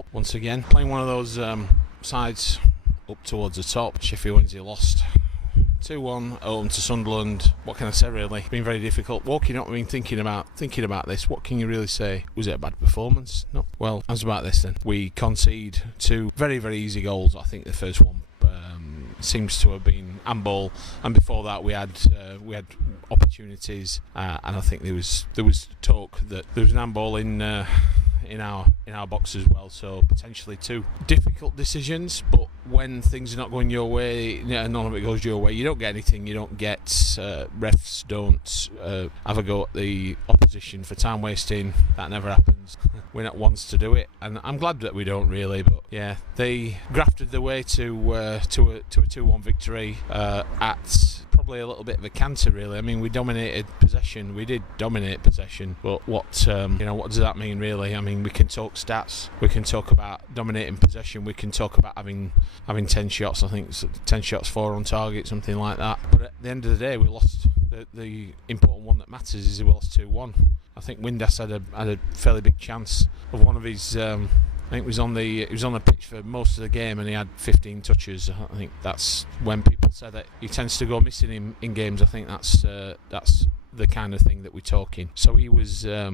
top once again. Playing one of those sides up towards the top. Sheffield Wednesday lost 2-1 home to Sunderland. What can I say really? It's been very difficult. Walking up, thinking about this, what can you really say? Was it a bad performance? No. Well, how's about this then? We concede 2 very, very easy goals. I think the first one seems to have been handball, and before that we had opportunities, and I think there was talk that there was an handball in our box as well. So potentially 2 difficult decisions, but when things are not going your way, none of it goes your way, you don't get anything. You don't get refs don't have a go at the opposition for time wasting. That never happens. We're not ones to do it, and I'm glad that we don't really. But yeah, they grafted their way to a 2-1 victory at probably a little bit of a canter really. I mean, we dominated possession. We did dominate possession, but what does that mean really? I mean, we can talk stats, we can talk about dominating possession, we can talk about having 10 shots. I think 10 shots, 4 on target, something like that. But at the end of the day, we lost. The important one that matters is we lost 2-1. I think Windass had a fairly big chance of one of his. I think he was on the pitch for most of the game, and he had 15 touches. I think that's when people say that he tends to go missing in games. I think that's the kind of thing that we're talking. So he was a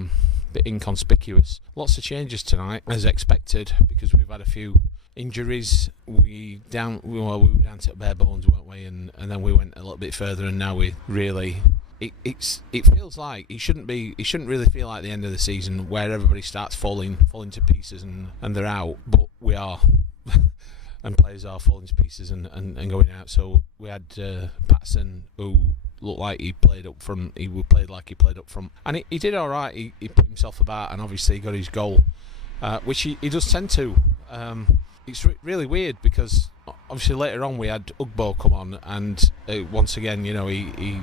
bit inconspicuous. Lots of changes tonight, as expected, because we've had a few injuries. We were down to bare bones, weren't we? And then we went a little bit further, and now we really. It feels like it shouldn't really feel like the end of the season where everybody starts falling to pieces and they're out, but we are. And players are falling to pieces and going out. So we had Patterson, who looked like he played up front. He played like he played up front, and he did all right. He put himself about, and obviously he got his goal, which he does tend to. It's really weird because obviously later on we had Ugbo come on, and once again, he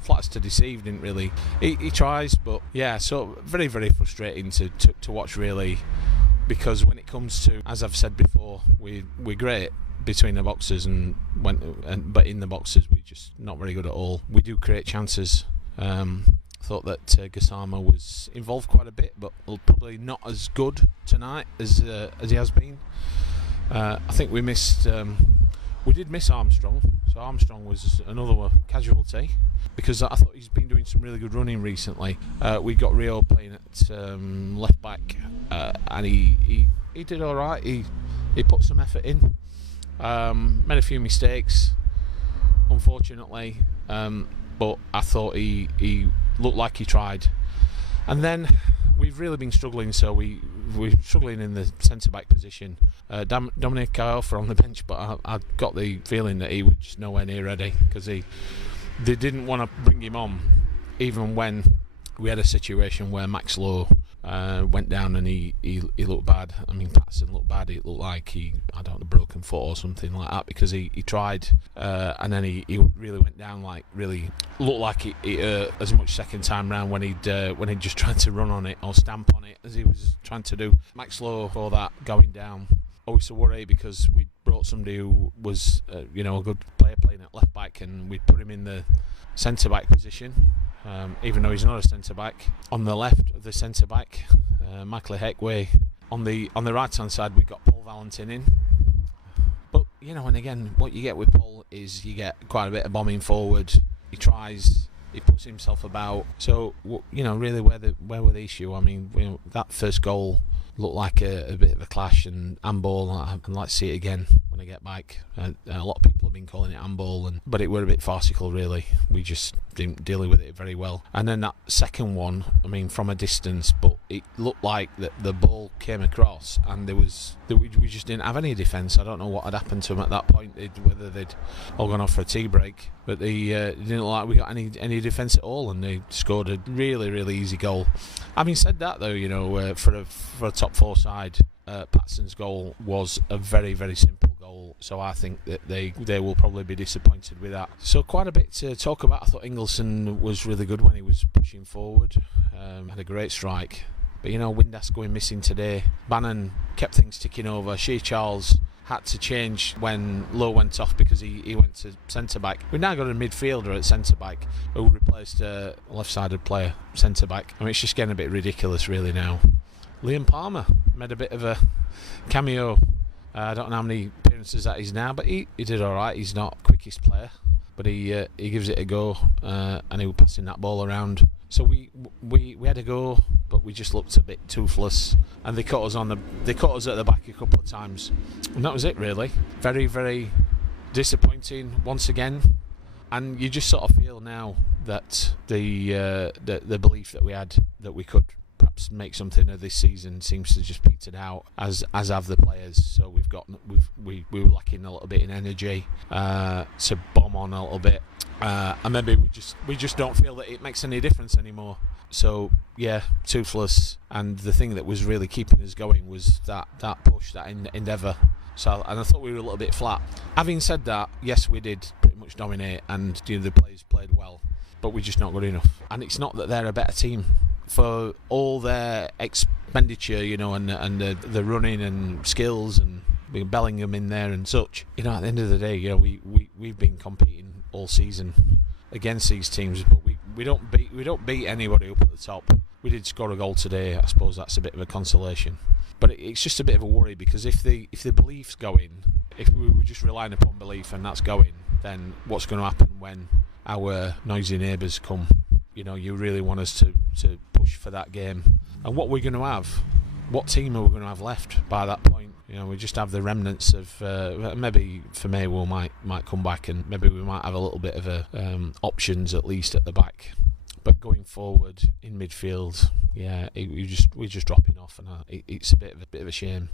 flats to deceive, didn't really. He tries, but yeah, so very, very frustrating to watch really, because when it comes to, as I've said before, we're great between the boxes but in the boxes we're just not very good at all. We do create chances. Thought that Gassama was involved quite a bit, but probably not as good tonight as he has been. I think we did miss Armstrong, so Armstrong was another casualty, because I thought he's been doing some really good running recently. We got Rio playing at left back, and he did all right. He put some effort in, made a few mistakes, unfortunately, but I thought he looked like he tried. And then we've really been struggling, so we're struggling in the centre-back position. Dominic Ioffa on the bench, but I got the feeling that he was just nowhere near ready, because they didn't want to bring him on, even when we had a situation where Max Lowe went down and he looked bad. I mean, Patterson looked bad. It looked like he broken foot or something like that, because he tried, and then he really went down, like really looked like he hurt as much second time round when he'd just tried to run on it or stamp on it as he was trying to do. Max Lowe, for that going down, always a worry, because we brought somebody who was a good player playing at left back, and we'd put him in the centre back position. Even though he's not a centre back. On the left of the centre back, Michael Heckway. On the right hand side, we got Paul Valentin in. But and again, what you get with Paul is you get quite a bit of bombing forward. He tries, he puts himself about. So really, where were the issue? I mean, that first goal looked like a bit of a clash and handball. I'd like to see it again when I get back. A lot of people have been calling it handball, but it were a bit farcical really. We just didn't deal with it very well. And then that second one, I mean, from a distance, but it looked like that the ball came across, and we just didn't have any defence. I don't know what had happened to them at that point, whether they'd all gone off for a tea break, but they didn't look like we got any defence at all, and they scored a really, really easy goal. Having said that though, for a top four side, Patterson's goal was a very, very simple goal, so I think that they will probably be disappointed with that. So quite a bit to talk about. I thought Ingleson was really good when he was pushing forward, had a great strike, but Windass going missing today. Bannon kept things ticking over. Shea Charles had to change when Lowe went off, because he went to centre back. We've now got a midfielder at centre back who replaced a left-sided player centre back. I mean, it's just getting a bit ridiculous really now. Liam Palmer made a bit of a cameo. I don't know how many appearances that is now, but he did alright. He's not quickest player, but he gives it a go, and he was passing that ball around. So we had a go, but we just looked a bit toothless, and they caught us at the back a couple of times, and that was it really. Very, very disappointing once again, and you just sort of feel now that the belief that we had that we could perhaps make something of this season seems to just petered out, as have the players. So we were lacking a little bit in energy to bomb on a little bit, and maybe we just don't feel that it makes any difference anymore. So yeah, toothless, and the thing that was really keeping us going was that push, that endeavour. So, and I thought we were a little bit flat. Having said that, yes, we did pretty much dominate, and the players played well, but we're just not good enough. And it's not that they're a better team. For all their expenditure, and the running and skills and Bellingham in there and such, at the end of the day, we've been competing all season against these teams, but we don't beat anybody up at the top. We did score a goal today. I suppose that's a bit of a consolation, but it's just a bit of a worry, because if the belief's going, if we were just relying upon belief and that's going, then what's going to happen when our noisy neighbours come? You really want us to push for that game. And what we're going to have, what team are we going to have left by that point? We just have the remnants of maybe for Maywell might come back, and maybe we might have a little bit of options at least at the back. But going forward in midfield, yeah, we're just dropping off, and it's a bit of a shame.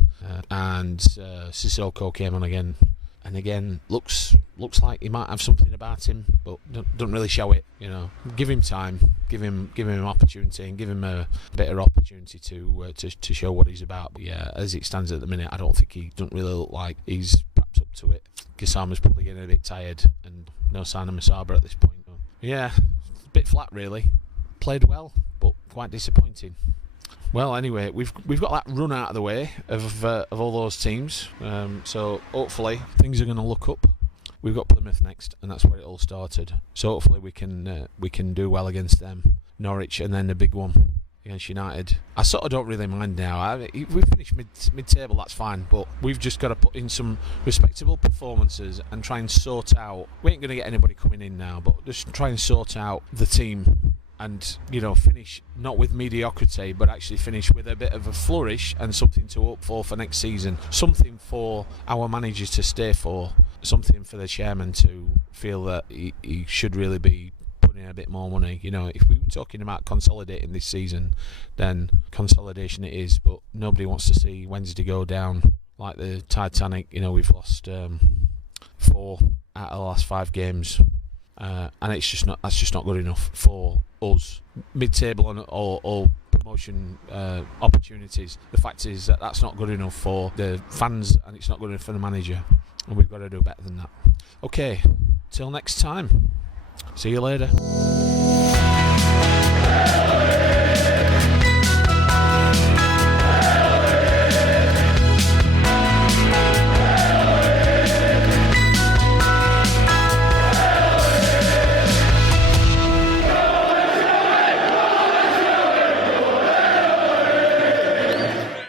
And Sissoko came on again. And again, looks like he might have something about him, but don't really show it. Give him time, give him an opportunity, and give him a better opportunity to show what he's about. But yeah, as it stands at the minute, I don't think he doesn't really look like he's perhaps up to it. Gisama's probably getting a bit tired, and no sign of Masaba at this point. Yeah, a bit flat really. Played well, but quite disappointing. Well, anyway, we've got that run out of the way of all those teams, so hopefully things are going to look up. We've got Plymouth next, and that's where it all started. So hopefully we can do well against them, Norwich, and then the big one against United. I sort of don't really mind now. We finished mid-table, that's fine, but we've just got to put in some respectable performances and try and sort out. We ain't going to get anybody coming in now, but just try and sort out the team. And finish not with mediocrity, but actually finish with a bit of a flourish and something to hope for next season. Something for our manager to stay for. Something for the chairman to feel that he should really be putting in a bit more money. If we were talking about consolidating this season, then consolidation it is. But nobody wants to see Wednesday go down like the Titanic. We've lost 4 out of the last 5 games. And that's just not good enough for us. Mid-table or promotion opportunities. The fact is that that's not good enough for the fans, and it's not good enough for the manager, and we've got to do better than that. Okay, till next time. See you later.